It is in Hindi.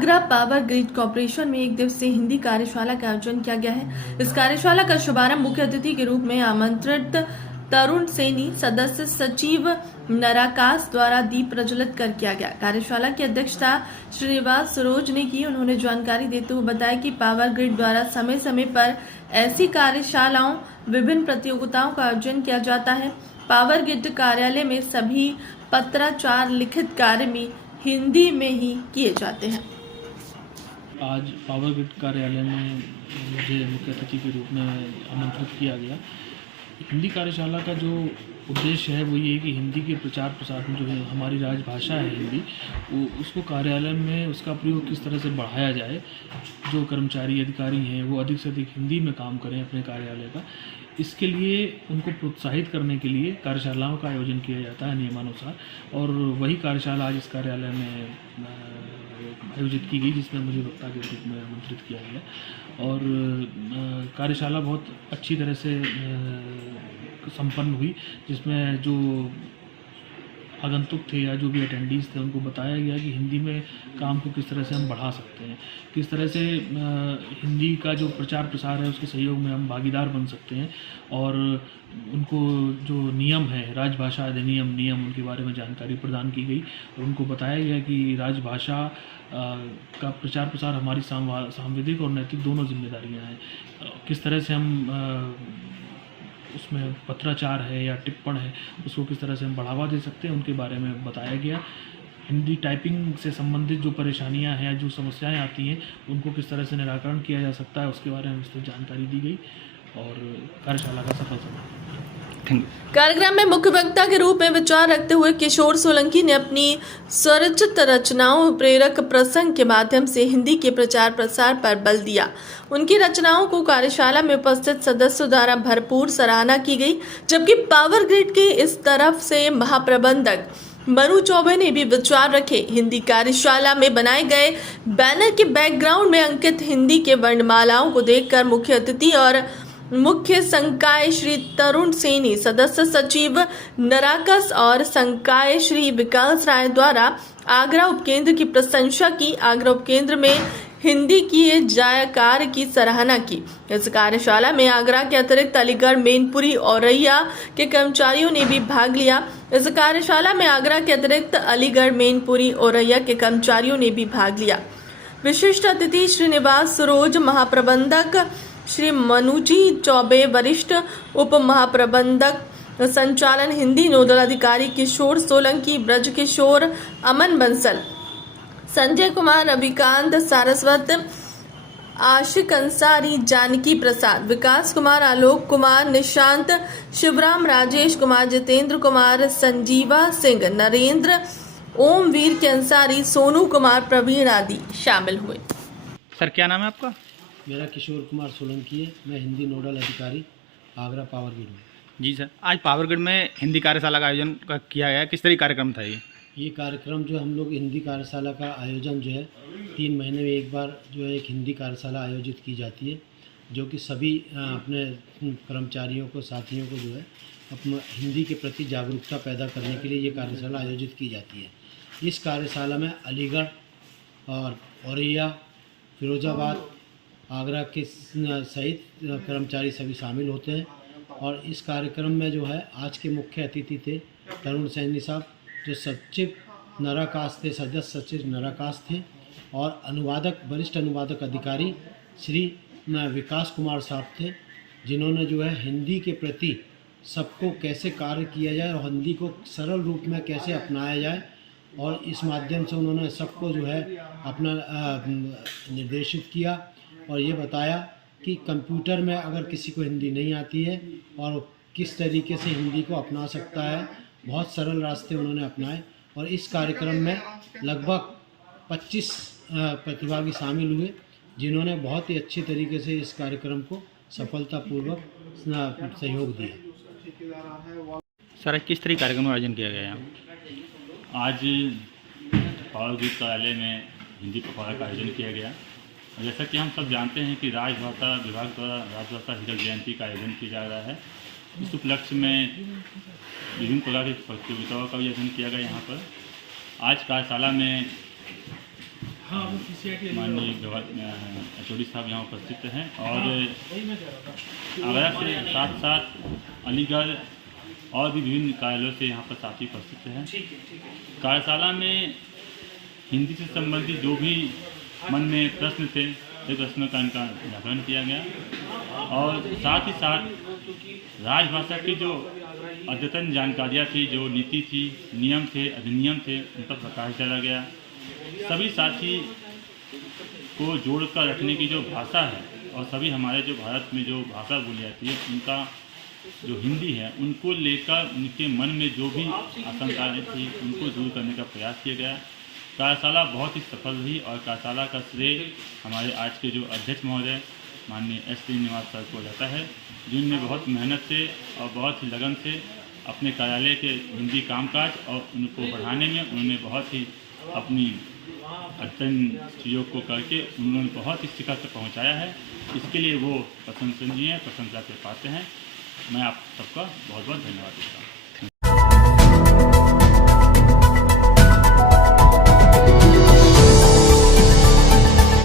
आगरा पावर ग्रिड कॉरपोरेशन में एक दिवसीय हिंदी कार्यशाला का आयोजन किया गया है। इस कार्यशाला का शुभारंभ मुख्य अतिथि के रूप में आमंत्रित तरुण सैनी सदस्य सचिव नराकास द्वारा दीप प्रज्वलित कर किया गया। कार्यशाला की अध्यक्षता श्रीनिवास सरोज ने की। उन्होंने जानकारी देते हुए बताया कि पावर ग्रिड द्वारा समय समय पर ऐसी कार्यशालाओं विभिन्न प्रतियोगिताओं का आयोजन किया जाता है। पावर ग्रिड कार्यालय में सभी पत्राचार लिखित कार्य में हिंदी में ही किए जाते हैं। आज पावर ग्रिड कार्यालय में मुझे मुख्य अतिथि के रूप में आमंत्रित किया गया। हिंदी कार्यशाला का जो उद्देश्य है वो ये है कि हिंदी के प्रचार प्रसार में जो है हमारी राजभाषा है हिंदी, वो उसको कार्यालय में उसका प्रयोग किस तरह से बढ़ाया जाए। जो कर्मचारी अधिकारी हैं वो अधिक से अधिक हिंदी में काम करें अपने कार्यालय का। इसके लिए उनको प्रोत्साहित करने के लिए कार्यशालाओं का आयोजन किया जाता है नियमानुसार, और वही कार्यशाला आज इस कार्यालय में आयोजित की गई, जिसमें मुझे वक्ता के रूप में आमंत्रित किया गया। और कार्यशाला बहुत अच्छी तरह से संपन्न हुई, जिसमें जो आगंतुक थे या जो भी अटेंडीज़ थे उनको बताया गया कि हिंदी में काम को किस तरह से हम बढ़ा सकते हैं, किस तरह से हिंदी का जो प्रचार प्रसार है उसके सहयोग में हम भागीदार बन सकते हैं। और उनको जो नियम है, राजभाषा अधिनियम नियम, उनके बारे में जानकारी प्रदान की गई और उनको बताया गया कि राजभाषा का प्रचार प्रसार हमारी सांविधिक और नैतिक दोनों जिम्मेदारियां हैं। किस तरह से हम उसमें पत्राचार है या टिप्पण है उसको किस तरह से हम बढ़ावा दे सकते हैं, उनके बारे में बताया गया। हिंदी टाइपिंग से संबंधित जो परेशानियां हैं, जो समस्याएं आती हैं, उनको किस तरह से निराकरण किया जा सकता है उसके बारे में विस्तृत जानकारी दी गई और कार्यशाला का सफल समापन। कार्यक्रम में मुख्य वक्ता के रूप में विचार रखते हुए किशोर सोलंकी ने अपनी स्वरचित रचनाओं प्रेरक प्रसंग के माध्यम से हिंदी के प्रचार प्रसार पर बल दिया। उनकी रचनाओं को कार्यशाला में उपस्थित सदस्यों द्वारा भरपूर सराहना की गई, जबकि पावर ग्रिड के इस तरफ से महाप्रबंधक मनु चौबे ने भी विचार रखे। हिंदी कार्यशाला में बनाए गए बैनर के बैकग्राउंड में अंकित हिंदी के वर्णमालाओं को देखकर मुख्य अतिथि और मुख्य संकाय श्री तरुण सैनी, सदस्य सचिव नराकस और संकाय श्री विकास राय द्वारा आगरा उपकेंद्र की प्रशंसा की। आगरा उपकेंद्र में हिंदी किए जाए कार्य की सराहना की। इस कार्यशाला में आगरा के अतिरिक्त अलीगढ़, मैनपुरी, औरैया के कर्मचारियों ने भी भाग लिया। इस कार्यशाला में आगरा के अतिरिक्त अलीगढ़, मैनपुरी, औरैया के कर्मचारियों ने भी भाग लिया। विशिष्ट अतिथि श्रीनिवास सरोज, महाप्रबंधक श्री मनुजी चौबे, वरिष्ठ उप महाप्रबंधक संचालन हिंदी नोडल अधिकारी किशोर सोलंकी, ब्रज किशोर, अमन बंसल, संजय कुमार, रविकांत सारस्वत, आशिक अंसारी, जानकी प्रसाद, विकास कुमार, आलोक कुमार, निशांत, शिवराम, राजेश कुमार, जितेंद्र कुमार, संजीवा सिंह, नरेंद्र, ओमवीर के अंसारी, सोनू कुमार, प्रवीण आदि शामिल हुए। सर क्या नाम है आपका? मेरा किशोर कुमार सोलंकी है। मैं हिंदी नोडल अधिकारी आगरा पावर ग्रिड में। जी सर, आज पावर ग्रिड में हिंदी कार्यशाला का आयोजन किया गया, किस तरह कार्यक्रम था ये कार्यक्रम जो हम लोग हिंदी कार्यशाला का आयोजन जो है 3 महीने में एक बार जो है एक हिंदी कार्यशाला आयोजित की जाती है, जो कि सभी अपने कर्मचारियों को, साथियों को जो है अपना हिंदी के प्रति जागरूकता पैदा करने के लिए ये कार्यशाला आयोजित की जाती है। इस कार्यशाला में अलीगढ़ और औरैया, फिरोजाबाद, आगरा के सहित कर्मचारी सभी शामिल होते हैं। और इस कार्यक्रम में जो है आज के मुख्य अतिथि थे तरुण सैनी साहब, जो सचिव नराकास थे, सदस्य सचिव नराकास थे, और अनुवादक, वरिष्ठ अनुवादक अधिकारी श्री विकास कुमार साहब थे, जिन्होंने जो है हिंदी के प्रति सबको कैसे कार्य किया जाए और हिंदी को सरल रूप में कैसे अपनाया जाए, और इस माध्यम से उन्होंने सबको जो है अपना निर्देशित किया और ये बताया कि कंप्यूटर में अगर किसी को हिंदी नहीं आती है और किस तरीके से हिंदी को अपना सकता है, बहुत सरल रास्ते उन्होंने अपनाए। और इस कार्यक्रम में लगभग 25 प्रतिभागी शामिल हुए, जिन्होंने बहुत ही अच्छी तरीके से इस कार्यक्रम को सफलतापूर्वक सहयोग दिया। सर किस तरह कार्यक्रम का आयोजन किया गया यहाँ? आज पावर ग्रिड कार्यालय में हिंदी पखवाड़ा का आयोजन किया गया। जैसा कि हम सब जानते हैं कि राजभाषा विभाग द्वारा राजभाषा हीरक जयंती का आयोजन किया जा रहा है। इस उपलक्ष्य में विभिन्न प्रकार की प्रतियोगिताओं का भी आयोजन किया गया। यहाँ पर आज कार्यशाला में माननीय HOD साहब यहाँ उपस्थित हैं और आगरा से साथ साथ अलीगढ़ और भी विभिन्न कार्यालयों से यहाँ पर साथी उपस्थित हैं। कार्यशाला में हिंदी से संबंधित जो भी मन में प्रश्न थे ये प्रश्नों का इनका निराकरण किया गया और साथ ही साथ राजभाषा की जो अद्यतन जानकारियाँ थी, जो नीति थी, नियम थे, अधिनियम थे, उन पर प्रकाश डाला गया। सभी साथी को जोड़कर रखने की जो भाषा है और सभी हमारे जो भारत में जो भाषा बोली जाती है उनका जो हिंदी है उनको लेकर उनके मन में जो भी आशंकाएँ थी उनको दूर करने का प्रयास किया गया। कार्यशाला बहुत ही सफल रही और कार्यशाला का श्रेय हमारे आज के जो अध्यक्ष महोदय माननीय S श्रीनिवास सर को जाता है, जिनने बहुत मेहनत से और बहुत ही लगन से अपने कार्यालय के हिंदी कामकाज और उनको बढ़ाने में उन्होंने बहुत ही अपनी अध्ययन चीज़ों को करके उन्होंने बहुत ही शिखर तक पहुँचाया है। इसके लिए वो प्रशंसनीय प्रशंसा के पात्र हैं। मैं आप सबका बहुत बहुत धन्यवाद देता हूँ।